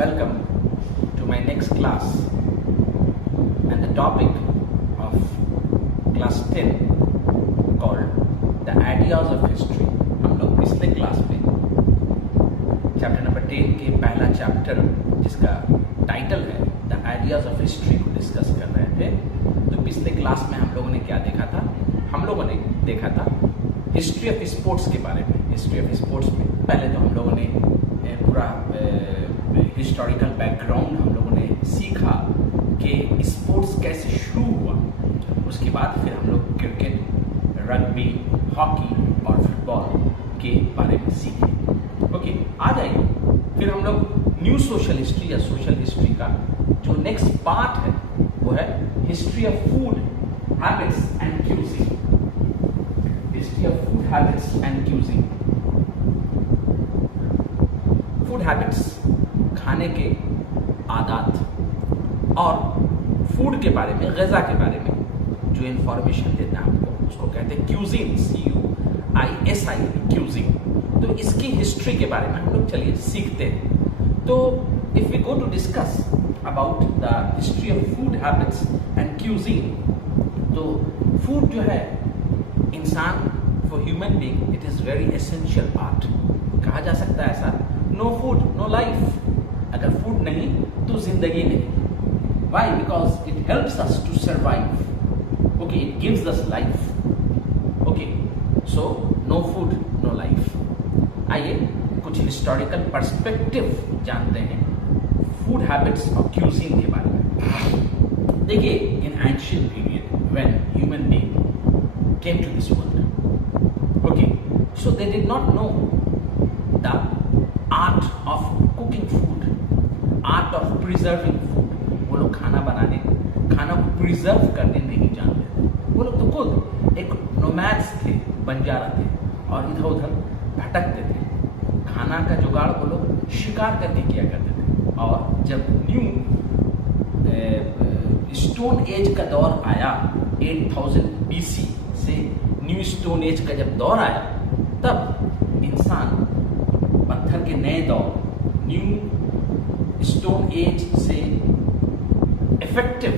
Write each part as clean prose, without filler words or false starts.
Welcome to my next class, and the topic of class 10 called the ideas of history. हम लोग पिछले class में chapter number 10 के पहला चैप्टर जिसका टाइटल है द आइडियाज ऑफ हिस्ट्री को डिस्कस कर रहे थे। तो पिछले क्लास में हम लोगों ने क्या देखा था? हम लोगों ने देखा था हिस्ट्री ऑफ स्पोर्ट्स के बारे में। हिस्ट्री ऑफ स्पोर्ट्स में पहले तो हम लोगों ने पूरा हिस्टोरिकल बैकग्राउंड हम लोगों ने सीखा कि स्पोर्ट्स कैसे शुरू हुआ। उसके बाद फिर हम लोग क्रिकेट, रग्बी, हॉकी और फुटबॉल के बारे में सीखे। ओके, आ जाइए फिर हम लोग न्यू सोशल हिस्ट्री या सोशल हिस्ट्री का जो नेक्स्ट पार्ट है वो है history of food habits and causing. History of food habits and causing. Food habits, खाने के आदत, और फूड के बारे में, ग़िज़ा के बारे में जो इंफॉर्मेशन देता है हमको उसको कहते हैं क्यूजिन, CUISIN, क्यूजिन। तो इसकी हिस्ट्री के बारे में हम लोग चलिए सीखते हैं। तो if we go to discuss about the history of food habits and cuisine, तो फूड जो है इंसान, for human being it is very essential part. कहा जा सकता है ऐसा, नो फूड नो लाइफ। अगर फूड नहीं तो जिंदगी नहीं। Why? Because it helps us to survive. Okay, it gives us life. Okay, so no food no life. आइए कुछ हिस्टोरिकल पर्सपेक्टिव जानते हैं फूड हैबिट्स और क्यूजिन के बारे में। देखिए, in ancient period when human being came to this world, okay, so they did not know the art of cooking food, art of preserving food. वो लोग खाना बनाने, खाना को प्रिजर्व करने नहीं जानते थे। वो लोग तो खुद एक नोमैड्स थे, बंजारा थे, और इधर उधर भटकते थे। खाना का जुगाड़ वो लोग शिकार करके किया करते थे। और जब न्यू स्टोन एज का दौर आया, 8000 BC से न्यू स्टोन एज का जब दौर आया, तब इंसान पत्थर के नए दौर, न्यू स्टोन एज से इफेक्टिव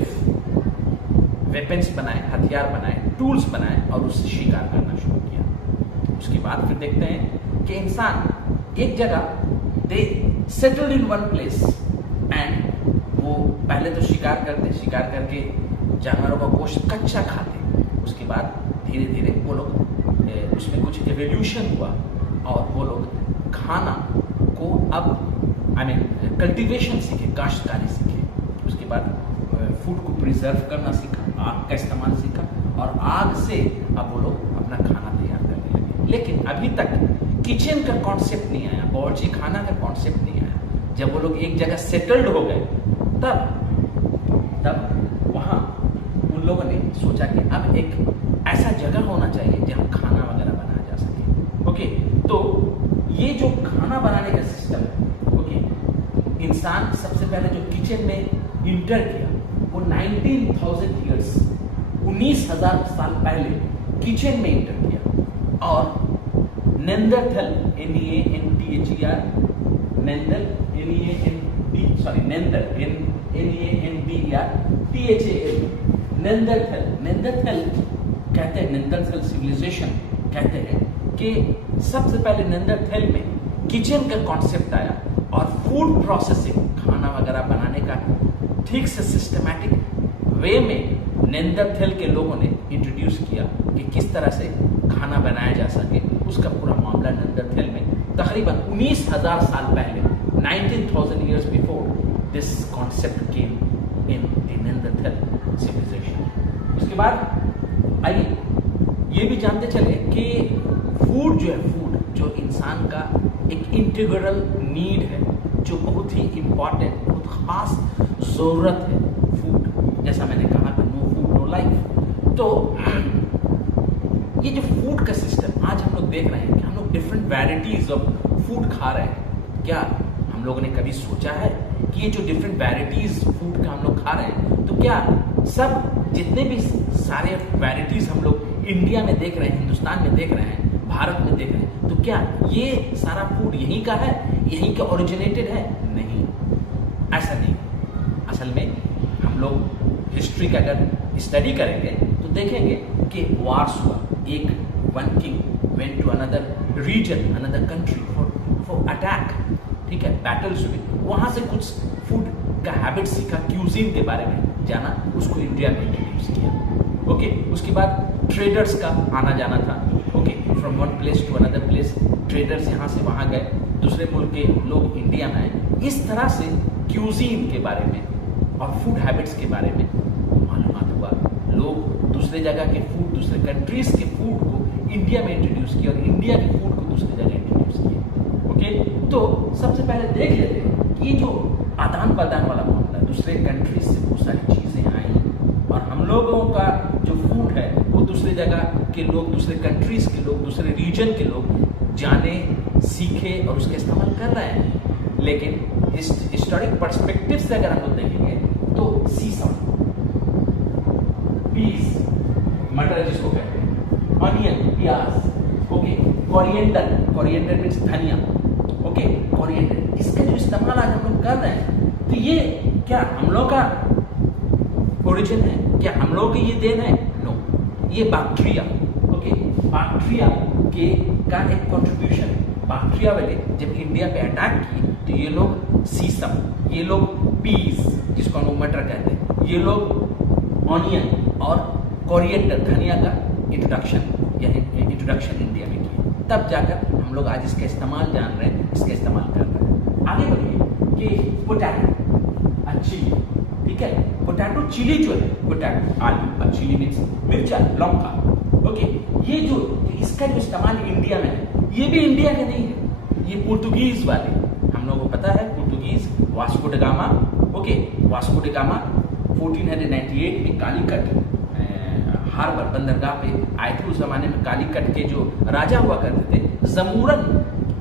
वेपन्स बनाए, हथियार बनाए, टूल्स बनाए और उससे शिकार करना शुरू किया। उसके बाद फिर देखते हैं कि इंसान एक जगह, they settled in one place, and वो पहले तो शिकार करते, शिकार करके जानवरों का गोश्त कच्चा खाते। उसके बाद धीरे धीरे वो लोग उसमें कुछ एवोल्यूशन हुआ और वो लोग खाना को अब कल्टीवेशन सीखे, काश्तकारी सीखे। उसके बाद फूड को प्रिजर्व करना सीखा, आग का इस्तेमाल सीखा, और आग से अब वो लोग अपना खाना तैयार करने लगे। लेकिन अभी तक किचन का कॉन्सेप्ट नहीं आया, बावर्ची खाना का कॉन्सेप्ट नहीं आया। जब वो लोग एक जगह सेटल्ड हो गए, तब वहाँ उन लोगों ने सोचा कि अब एक ऐसा जगह होना चाहिए जहाँ खाना वगैरह बनाया जा सके। ओके, तो ये जो खाना बनाने का सिस्टम है, ओके, इंसान सबसे पहले जो किचन में इंटर किया वो 19,000 ईयर्स, 19,000 साल पहले किचन में इंटर किया। और नेंदरथल, NEANDHER, नेंदर, नेंदरथल कहते हैं, नेंदरथल सिविलाइजेशन कहते हैं कि सबसे पहले नेंदरथल में किचन का कॉन्सेप्ट आया और फूड प्रोसेसिंग, खाना वगैरह बनाने का ठीक से सिस्टमैटिक वे में नेंदरथल के लोगों ने इंट्रोड्यूस किया कि किस तरह से खाना बनाया जा सके। उसका पूरा मामला नेंदरथल में तकरीबन 19,000 साल पहले, 19,000 years before this concept came in the Neanderthal civilization। उसके बाद आइए ये भी जानते चले कि फूड जो है, फूड जो इंसान का एक इंटीग्रल नीड है, जो बहुत ही इम्पॉर्टेंट, बहुत खास ज़रूरत है फूड। जैसा मैंने कहा कि नो फूड नो लाइफ। तो ये जो फूड का सिस्टम आज हम लोग देख रहे हैं कि हम लोग डिफरेंट वैराइटीज ऑफ फूड खा रहे हैं। क्या हम लोगों ने कभी सोचा है कि ये जो डिफरेंट वैराइटीज फूड का हम लोग खा रहे हैं, तो क्या सब जितने भी सारे वैराइटीज हम लोग इंडिया में देख रहे हैं, हिंदुस्तान में देख रहे हैं, भारत में देख रहे हैं, तो क्या ये सारा फूड यहीं का है, यहीं का ओरिजिनेटेड है? नहीं। हिस्ट्री का अगर स्टडी करेंगे तो देखेंगे कि वार्स हुआ, एक one king went to another region, another country for attack, ठीक है, बैटल्स हुए, वहाँ से कुछ फूड का हैबिट सीखा, क्यूजीन के बारे में जाना, उसको इंडिया में इंट्रोड्यूस किया। ओके, उसके बाद ट्रेडर्स का आना जाना था, okay, from one place to another place, traders यहाँ से वहाँ गए, दूसरे मुल्क के लोग इंडिया में आए, इस तरह से क्यूजीन के बारे में और फूड हैबिट्स के बारे में मालूमात हुआ। लोग दूसरे जगह के फूड, दूसरे कंट्रीज के फूड को इंडिया में इंट्रोड्यूस किया और इंडिया के फूड को दूसरी जगह इंट्रोड्यूस किया। ओके, तो सबसे पहले देख लेते हैं कि ये जो आदान प्रदान वाला मामला, दूसरे कंट्रीज से बहुत सारी चीज़ें आई और हम लोगों का जो फूड है वो दूसरे जगह के लोग, दूसरे कंट्रीज के लोग, दूसरे रीजन के लोग जाने, सीखे और उसका इस्तेमाल कर रहे हैं। लेकिन इस हिस्टोरिक पर्सपेक्टिव से अगर हम लोग देखेंगे तो सीसम, पीस, मटर जिसको कहते हैं, ऑनियन, प्याज, ओके, कोरिएंडर, कोरिएंडर मीन्स धनिया, ओके, कोरिएंडर, इसका जो इस्तेमाल आज हम लोग कर रहे हैं, तो ये क्या हम लोग का ओरिजिन है? क्या हम लोग की ये देन है? नो, ये बैक्टीरिया, ओके, बैक्टीरिया के का एक कंट्रीब्यूशन है। बैक्टीरिया वाले जब इंडिया पे अटैक किए तो ये लोग सीसम, ये लोग पीस जिसको हम लोग मटर कहते हैं, ये लोग ऑनियन और कोरिएंडर, धनिया का इंट्रोडक्शन इंडिया में किया। तब जाकर हम लोग आज इसका इस्तेमाल जान रहे हैं, इसका इस्तेमाल कर रहे हैं। आगे बढ़िए कि पोटैटो, चिली, ठीक है, पोटैटो चिली जो है, पोटैटो आलू, चिली मीन्स मिर्चा, लौंगा, ओके, ये जो इसका जो इस्तेमाल इंडिया में है, ये भी इंडिया का नहीं है, ये पुर्तगीज वाले, हम लोगों को पता है Portuguese, Vasco da Gama, okay, Vasco da Gama 1498 में कालीकट हार्बर, बंदरगाह पे आए थे। उस जमाने में कालीकट के जो राजा हुआ करते थे जमूरन,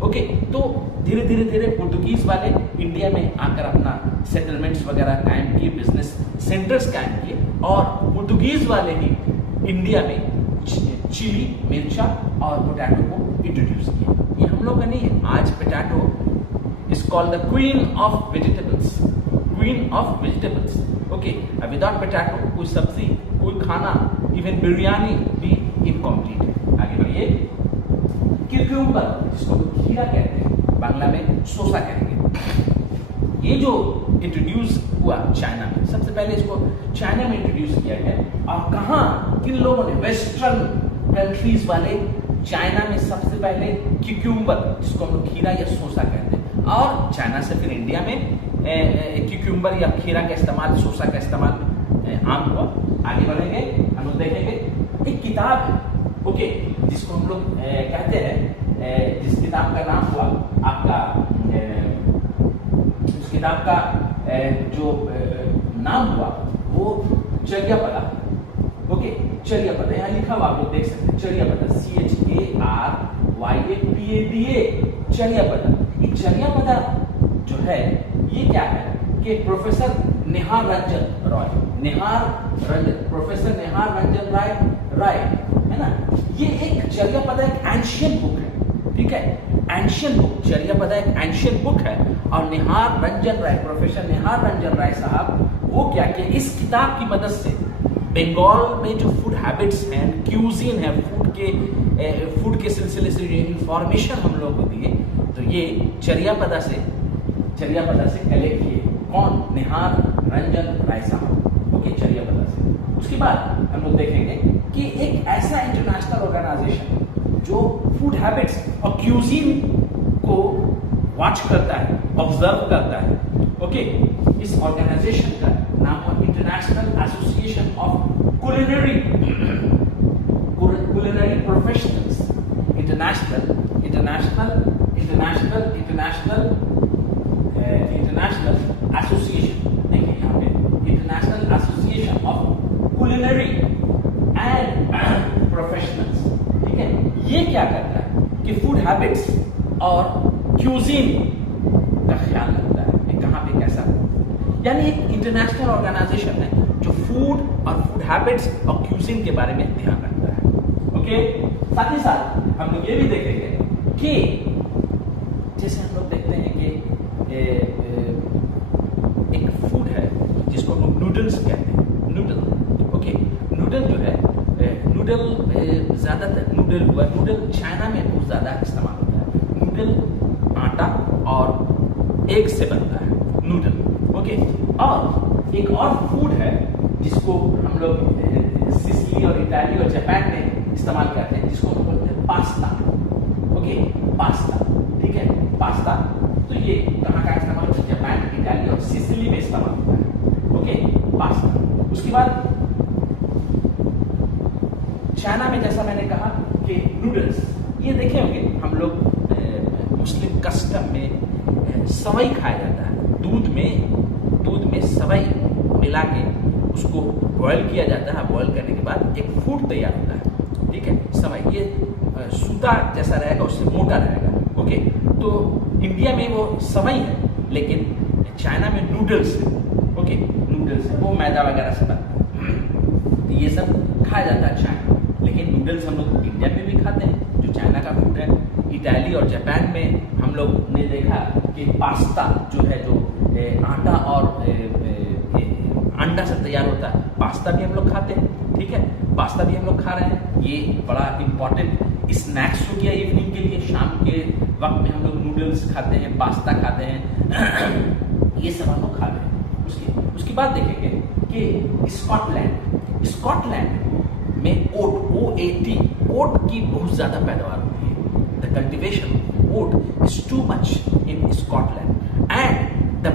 ओके, तो धीरे धीरे धीरे पुर्तगीज वाले इंडिया में आकर अपना सेटलमेंट्स वगैरह कायम किए, बिजनेस सेंटर्स कायम किए और पुर्तगीज वाले ही इंडिया में चिली, मिर्चा और पोटैटो को इंट्रोड्यूस किया। ये हम लोग का नहीं है। आज potato is called the queen of vegetables, queen of vegetables, okay, without potato कोई सब्जी, कोई खाना, इवन बिरयानी भी इनकम्प्लीट है। आगे बढ़िए, क्यूक्यूम्बर जिसको खीरा कहते हैं, बांग्ला में सोसा कहेंगे, ये जो इंट्रोड्यूस हुआ चाइना में, सबसे पहले इसको चाइना में इंट्रोड्यूस किया गया। और कहाँ, किन लोगों ने, वेस्टर्न कंट्रीज वाले चाइना में सबसे पहले क्यूक्यूम्बर जिसको हम लोग खीरा या सोसा कहते हैं, और चाइना से फिर इंडिया में क्यूक्यूम्बर या खीरा का इस्तेमाल, सोसा का इस्तेमाल आम हुआ। आगे बढ़ेंगे, हम लोग देखेंगे एक किताब है, ओके, जिसको हम लोग कहते हैं, जिस किताब का नाम हुआ आपका, उस किताब का जो नाम हुआ वो चर्यापदा, ओके, चर्यापदा, यहाँ लिखा हुआ आप लोग देख सकते हैं, चर्यापदा, CHARYAPADA, चर्यापदा। ये चर्यापदा जो है ये क्या है कि प्रोफेसर निहार रंजन रॉय, प्रोफेसर निहार रंजन राय है ना, ये एक चर्यापदा एक एंशियंट बुक है, ठीक है, एंशियंट बुक, चर्यापदा एक एंशियंट बुक है। और निहार रंजन राय, प्रोफेसर निहार रंजन राय साहब वो क्या कि इस किताब की मदद से बंगाल में जो फूड हैबिट्स हैं, क्यूजीन है, फूड के सिलसिले से जो इंफॉर्मेशन हम लोग को दिए, तो ये चर्यापदा से कलेक्ट किए। कौन? निहार रंजन राय साहब, ओके, चर्यापदा से। उसके बाद हम लोग देखेंगे कि एक ऐसा इंटरनेशनल ऑर्गेनाइजेशन जो फूड हैबिट्स और क्यूजीन को वॉच करता है, ऑब्जर्व करता है, ओके, इस ऑर्गेनाइजेशन का नाम है international association of culinary professionals, international association, देखिए यहाँ पे international association of culinary and professionals, ठीक है। ये क्या करता है कि फूड हैबिट्स और क्यूजीन का ख्याल रखता है कि कहाँ पे कैसा, यानी एक इंटरनेशनल ऑर्गेनाइजेशन है जो फूड और फूड हैबिट्स और क्यूजीन के बारे में ध्यान रखता है, ओके। साथ ही साथ हम लोग ये भी देखेंगे कि जैसे हम लोग देखते हैं कि एक फूड है जिसको हम लोग नूडल्स कहते हैं, नूडल, नूडल ज़्यादातर नूडल हुआ, नूडल चाइना में बहुत ज़्यादा इस्तेमाल होता है। नूडल आटा और एग से बनता है नूडल, ओके। और एक और फूड है जिसको हम लोग सिसिली और इटाली और जापान में इस्तेमाल करते हैं, जिसको हम बोलते हैं पास्ता, ओके, पास्ता, ठीक है, पास्ता। तो ये कहाँ का इस्तेमाल होता है? जापान, इटाली और सिसिली में इस्तेमाल होता है, ओके, पास्ता। उसके बाद चाइना में जैसा मैंने कहा कि नूडल्स, ये देखे होंगे हम लोग मुस्लिम कस्टम में सवई खाया जाता है, दूध में सवई मिला के उसको बॉयल किया जाता है। बॉयल करने के बाद एक फूड तैयार होता है, ठीक है, सवई। ये सूता जैसा रहेगा, उससे मोटा रहेगा, ओके। तो इंडिया में वो सवई है, लेकिन चाइना में नूडल्स है, ओके, नूडल्स है, वो मैदा वगैरह से बनता है। ये सब खाया जाता है चाइना, लेकिन नूडल्स हम लोग इंडिया में भी खाते हैं, जो चाइना का फूड है। इटाली और जापान में हम लोग ने देखा कि पास्ता जो है, जो आटा और अंडा से तैयार होता है, पास्ता भी हम लोग खाते हैं, ठीक है, पास्ता भी हम लोग खा रहे हैं। ये बड़ा इंपॉर्टेंट स्नैक्स हो गया इवनिंग के लिए। शाम के वक्त में हम लोग नूडल्स खाते हैं, पास्ता खाते हैं, ये सब हम लोग खाते हैं। उसके बाद देखेंगे कि स्कॉटलैंड में ओट की बहुत ज्यादा पैदावार होती है। The cultivation oat is too much in Scotland and the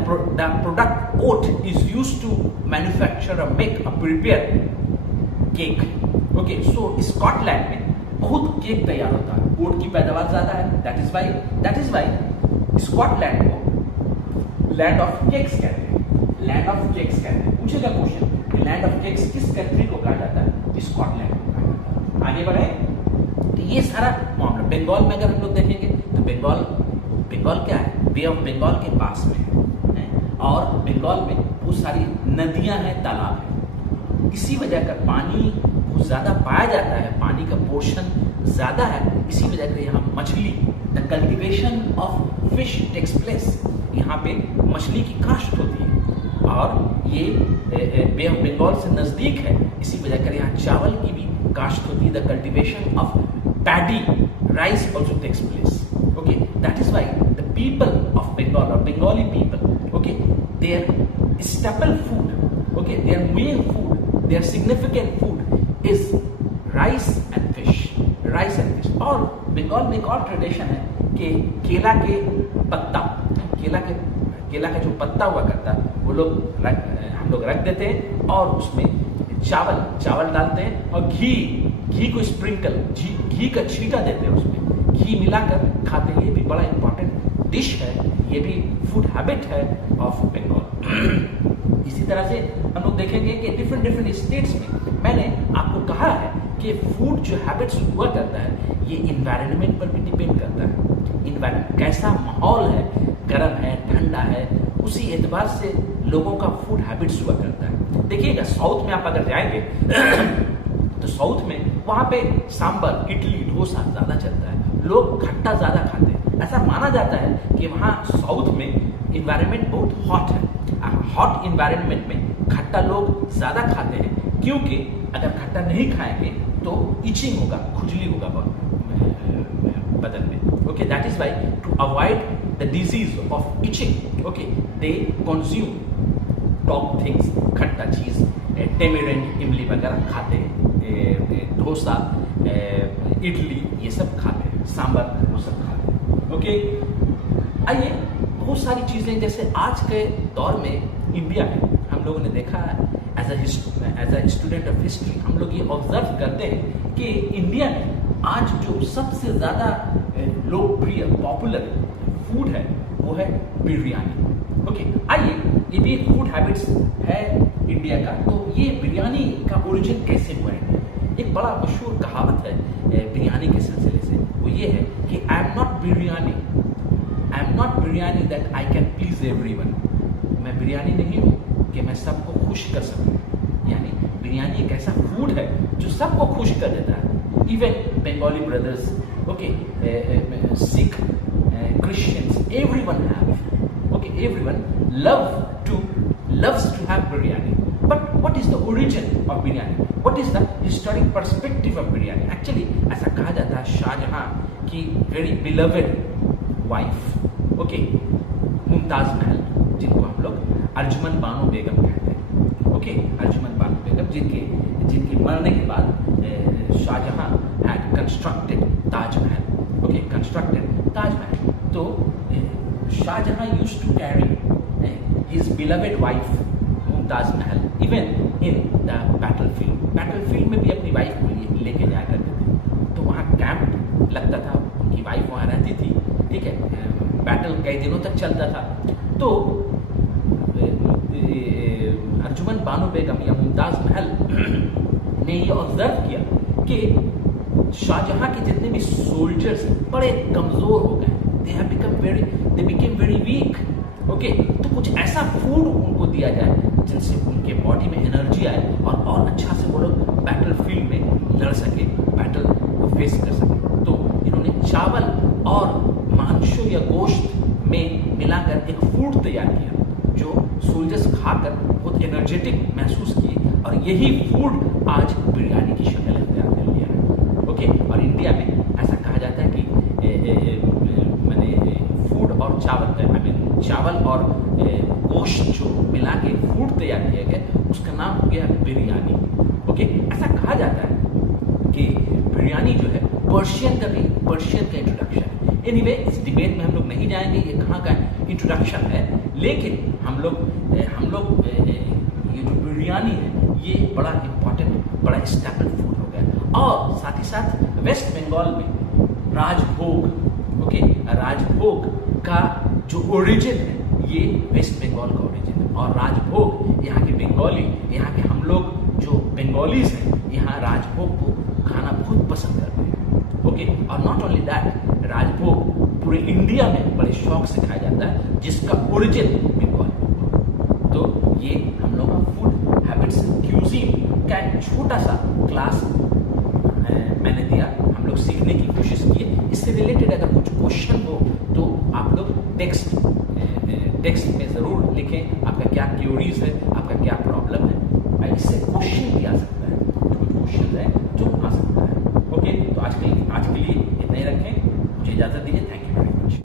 product oat is used to manufacture or make or prepare cake, okay। so Scotland में बहुत केक तैयार होता है, ओट की पैदावार ज्यादा है। that is why स्कॉटलैंड को लैंड ऑफ केक्स कहते हैं। पूछेगा क्वेश्चन कि लैंड ऑफ केक्स किस कंट्री को कहा जाता है? स्कॉटलैंड को कहा जाता है। आगे बढ़े तो ये सारा मामला बंगाल में अगर हम लोग देखेंगे तो बंगाल क्या है? बे ऑफ बंगाल के पास में है, और बंगाल में बहुत सारी नदियां हैं, तालाब है। इसी वजह का पानी बहुत ज्यादा पाया जाता है, पानी का पोर्शन ज्यादा है। इसी वजह से यहाँ मछली, the cultivation of fish takes place, यहाँ पे मछली की काश्त होती है, और ये बे ऑफ बंगाल से नजदीक है। इसी वजह कर यहाँ चावल की भी काश्त होती है। The cultivation of paddy, rice also takes place, okay. That is why the people of Bengal और Bengali people, okay, their staple food, okay, their main food, their significant food is rice and fish। और बंगाल में एक और tradition है कि केला का जो पत्ता हुआ करता है, वो हम लोग रख देते हैं, और उसमें चावल डालते हैं, और घी को स्प्रिंकल, घी का छींटा देते हैं, उसमें घी मिलाकर खाते हैं। ये भी बड़ा इंपॉर्टेंट डिश है, ये भी फूड हैबिट है ऑफ बंगाल। इसी तरह से हम लोग देखेंगे कि डिफरेंट स्टेट्स में मैंने आपको कहा है कि फूड जो हैबिट्स हुआ करता है, ये इन्वायरमेंट पर भी डिपेंड करता है। इन्वायरमेंट कैसा माहौल है, गर्म है, ठंडा है, उसी एतबार से लोगों का फूड हैबिट्स हुआ करता है। देखिएगा साउथ में आप अगर जाएंगे तो साउथ में वहाँ पे सांबर, इडली, डोसा ज्यादा चलता है, लोग खट्टा ज्यादा खाते हैं। ऐसा माना जाता है कि वहाँ साउथ में इन्वायरमेंट बहुत हॉट है। हॉट इन्वायरमेंट में खट्टा लोग ज्यादा खाते हैं, क्योंकि अगर खट्टा नहीं खाएंगे तो इचिंग होगा, खुजली होगा बदन में, okay. That is why to avoid the disease of itching, okay, they consume top things, खट्टा चीज, टेमेरेंट, इमली वगैरह खाते हैं, डोसा, इडली, ये सब खाते हैं, सांबर, वो सब खाते हैं, ओके। आइए, बहुत सारी चीजें जैसे आज के दौर में इंडिया में हम लोगों ने देखा as a student of history, हम लोग ये ऑब्जर्व करते हैं कि इंडिया में आज जो सबसे ज्यादा लोकप्रिय पॉपुलर फूड है वो है बिरयानी, ओके। आइए, ये भी एक फूड हैबिट्स है इंडिया का। तो ये बिरयानी का ओरिजिन कैसे हुआ है? एक बड़ा मशहूर कहावत है बिरयानी के सिलसिले से, वो ये है कि I am not biryani that I can please everyone. मैं बिरयानी नहीं हूँ कि मैं सबको खुश कर सकूँ। यानी बिरयानी एक ऐसा फूड है जो सबको खुश कर देता है। Even Bengali brothers, okay, Sikh, Christians, everyone loves to have biryani, but what is the origin of biryani, what is the historic perspective of biryani. Actually ऐसा कहा जाता है शाहजहां की very beloved wife, okay, Mumtaz Mahal, जिनको हम लोग अर्जुमन बानो बेगम कहते हैं, ओके, अर्जुमन बानो बेगम, जिनके मरने के बाद Shahjahan had constructed Taj Mahal, okay, constructed Taj Mahal. तो Shahjahan used to carry his beloved wife Mumtaz Mahal even in the battlefield में भी अपनी वाइफ को लेके जाया करते थे। तो वहाँ कैंप लगता था, उनकी वाइफ वहाँ रहती थी, ठीक है, बैटल कई दिनों तक चलता था। तो अर्जुमन बानो बेगम या मुमताज महल ने ये ऑब्जर्व किया कि शाहजहां के जितने भी सोल्जर्स बड़े कमजोर हो गए, they became very weak, okay. तो कुछ ऐसा फूड उनको दिया जाए जिनसे उनके बॉडी में एनर्जी आए और अच्छा से वो लोग बैटल फील्ड में लड़ सके, बैटल को फेस कर सके। तो इन्होंने चावल और मांसों या गोश्त में मिलाकर एक फूड तैयार किया जो सोल्जर्स खाकर बहुत एनर्जेटिक महसूस किए, और यही फूड आज बिरयानी की शक्ल अख्तियार कर लिया है, ओके। और इंडिया में ऐसा कहा जाता है कि मैंने फूड और चावल और गोश्त जो मिला के फूड तैयार किया गया, उसका नाम हो गया बिरयानी, ओके। ऐसा कहा जाता है कि बिरयानी जो है पर्शियन का इंट्रोडक्शन है। एनीवे, इस डिबेट में हम लोग नहीं जाएंगे ये कहाँ का इंट्रोडक्शन है, लेकिन हम लोग ये जो बिरयानी है ये बड़ा इंपॉर्टेंट, बड़ा स्टेपल फूड हो गया। और साथ ही साथ वेस्ट बंगाल में राजभोग, ओके, राजभोग का जो ओरिजिन है ये वेस्ट बंगाल का ओरिजिन है। और राजभोग यहाँ के बंगाली, यहाँ के हम लोग जो बंगालीज हैं, यहाँ राजभोग को खाना बहुत पसंद करते हैं, ओके। और नॉट ओनली दैट, राजभोग पूरे इंडिया में बड़े शौक से खाया जाता है, जिसका ओरिजिन बंगाल है। तो ये हम लोग का फूड हैबिट्स क्यूजीन का एक छोटा सा क्लास मैंने दिया, हम लोग सीखने की कोशिश किए। इससे रिलेटेड अगर कुछ क्वेश्चन हो तो आप लोग टेक्स्ट में ज़रूर लिखें, आपका क्या क्यूरीज है, आपका क्या प्रॉब्लम है, इससे क्वेश्चन भी आ सकता है, कुछ क्वेश्चन है जो आ सकता है, ओके। तो आज के लिए इतना ही रखें, मुझे इजाज़त दीजिए, थैंक यू।